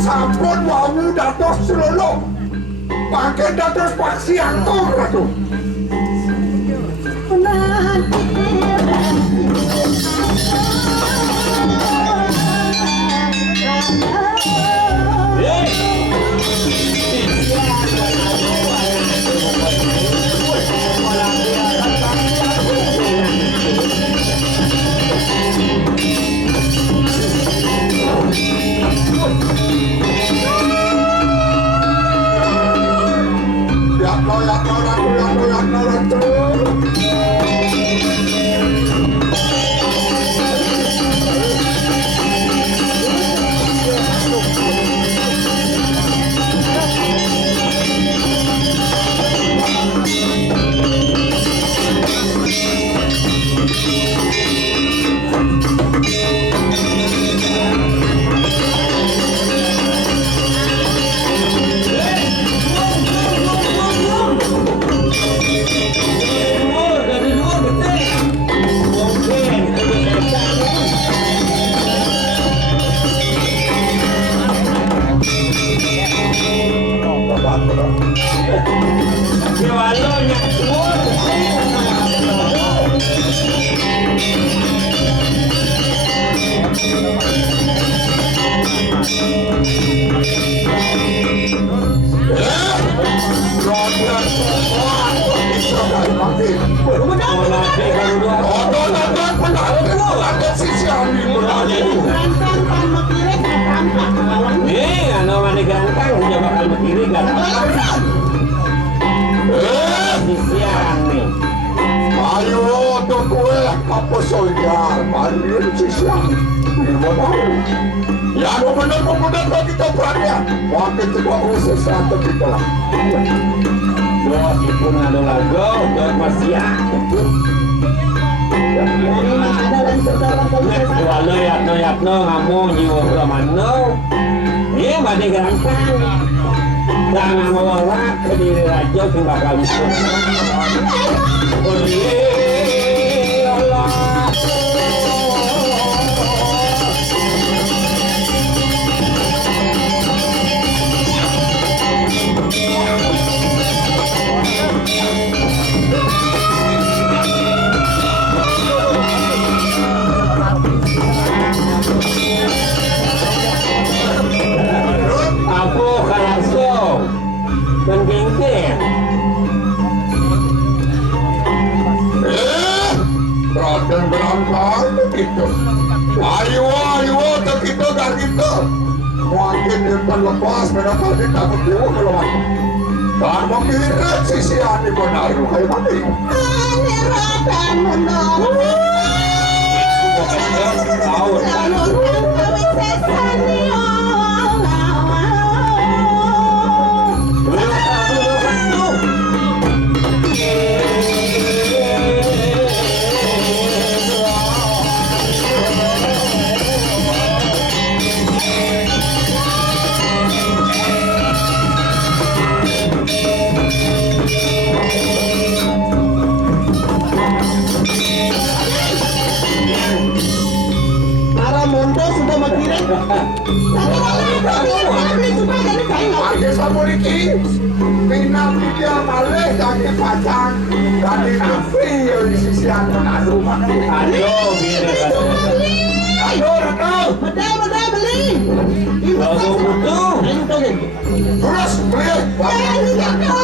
Sampun wangi dados seluluk pakai dados Paksi Agung ratu. Ayo tuh kue apa soalnya panggil sisian ya benar kita perhatian waktu coba usus satu kita lah doa ibu ngadu lagu doa masya walau yatno ngamu nyiwa ramano ini badai gampang jangan melolak ke diri raja yang bakal bisa Allah aku langsung menggengking Raden berangkat begitu ayo begitu gak gitu mungkin depan lepas mendapat kita berdua kalau mati dan mengirit sisi ani benar kayak mati ani Raden menang dia malih dari pasang dari kafe di sisi atas rumah. Aduh, betul beli. Terus beli.